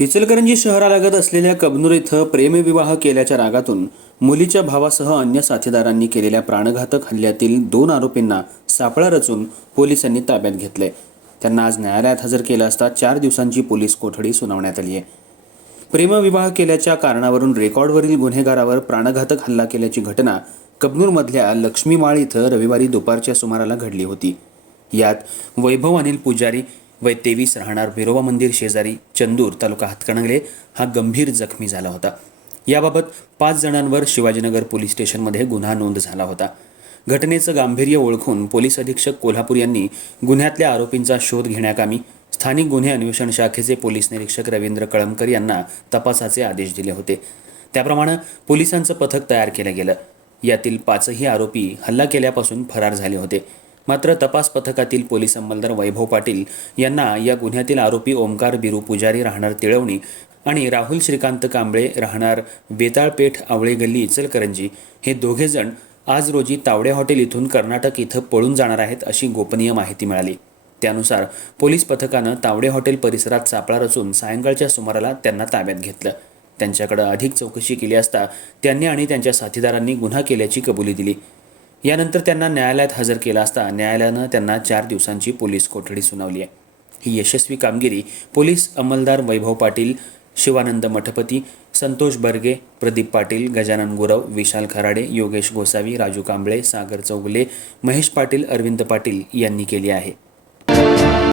इचलकरंजी शहरालगत असलेल्या कबनूर इथं प्रेमविवाह केल्याच्या रागातून मुलीच्या भावासह अन्य साथीदारांनी केलेल्या प्राणघातक हल्ल्यातील दोन आरोपींना सापळा रचून पोलिसांनी ताब्यात घेतले त्यांना आज न्यायालयात हजर केलं असता चार दिवसांची पोलीस कोठडी सुनावण्यात आली आहे प्रेमविवाह केल्याच्या कारणावरून रेकॉर्डवरील गुन्हेगारावर प्राणघातक हल्ला केल्याची घटना कबनूरमधल्या लक्ष्मीमाळ इथं रविवारी दुपारच्या सुमाराला घडली होती. यात वैभव अनिल पुजारी वय तेवीस राहणार बिरोबा मंदिर शेजारी चंदूर तालुका हातकणंगले हा गंभीर जखमी झाला होता. याबाबत पाच जणांवर शिवाजीनगर पोलीस स्टेशनमध्ये गुन्हा नोंद झाला होता. घटनेचं गांभीर्य ओळखून पोलीस अधीक्षक कोल्हापूर यांनी गुन्ह्यातल्या आरोपींचा शोध घेण्याकामी स्थानिक गुन्हे अन्वेषण शाखेचे पोलीस निरीक्षक रवींद्र कळमकर यांना तपासाचे आदेश दिले होते. त्याप्रमाणे पोलिसांचं पथक तयार केलं गेलं. यातील पाचही आरोपी हल्ला केल्यापासून फरार झाले होते. मात्र तपास पथकातील पोलीस अंमलदार वैभव पाटील यांना या गुन्ह्यातील आरोपी ओमकार बिरू पुजारी राहणार तिळवणी आणि राहुल श्रीकांत कांबळे राहणार बेताळपेठ आवळे गल्ली इचलकरंजी हे दोघेजण आज रोजी तावडे हॉटेल इथून कर्नाटक इथं पळून जाणार आहेत अशी गोपनीय माहिती मिळाली. त्यानुसार पोलीस पथकानं तावडे हॉटेल परिसरात सापळा रचून सायंकाळच्या सुमाराला त्यांना ताब्यात घेतलं. त्यांच्याकडे अधिक चौकशी केली असता त्यांनी आणि त्यांच्या साथीदारांनी गुन्हा केल्याची कबुली दिली. यानंतर त्यांना न्यायालयात हजर केला असता न्यायालयानं त्यांना चार दिवसांची पोलीस कोठडी सुनावली आहे. ही यशस्वी कामगिरी पोलीस अंमलदार वैभव पाटील शिवानंद मठपती संतोष बर्गे प्रदीप पाटील गजानन गुरव विशाल खराडे योगेश गोसावी राजू कांबळे सागर चौगुले महेश पाटील अरविंद पाटील यांनी केली आहे.